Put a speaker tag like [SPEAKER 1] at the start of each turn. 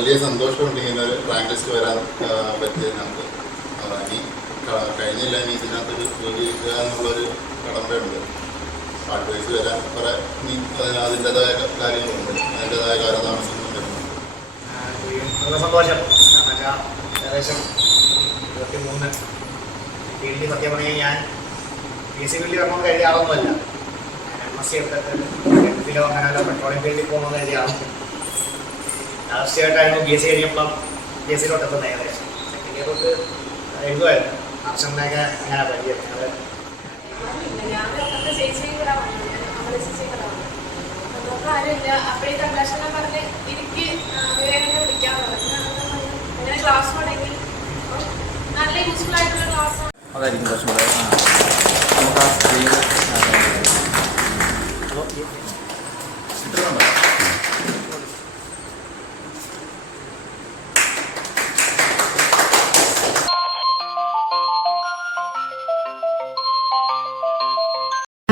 [SPEAKER 1] വലിയ സന്തോഷമുണ്ട് ഇങ്ങനെ ഒരു റാങ്ക് ലിസ്റ്റ് വരാൻ പറ്റിയത് നമുക്ക് ഇനി കഴിഞ്ഞില്ല ഇനി ഇതിനകത്തൊരു ജോലി ചെയ്യുക എന്നുള്ളൊരു കടമ്പയുണ്ട്. അഡ്വൈസ് വരാൻ കുറെ അതിന്റെതായ കാര്യങ്ങളുണ്ട്. അതിന്റെതായ കാലതാമസങ്ങളും വരുന്നുണ്ട്
[SPEAKER 2] ഫീൽഡിൽ സത്യം പറഞ്ഞാൽ ഞാൻ പി സി ഫീൽഡിൽ വരണമെന്ന് കരുതിയ ആളൊന്നുമല്ല എം എസ് സി എടുത്തിട്ട് അങ്ങനെ പെട്രോളിയം ഫീൽഡിൽ പോകണമെന്ന് കരുതിയ ലാസ്റ്റായിട്ടായിരുന്നു ബി എസ് സി കഴിഞ്ഞപ്പോൾ ബി എസ് സി തൊട്ടപ്പം ഏകദേശം സെക്കൻഡ് ഇയർ തൊട്ട് എഴുതുമായിരുന്നു ആർഷറിനെയൊക്കെ അങ്ങനെ
[SPEAKER 3] അങ്ങനെ ക്ലാസ്
[SPEAKER 4] അതായിരിക്കും കുറച്ചും നമുക്ക് ആ സ്ക്രീൻ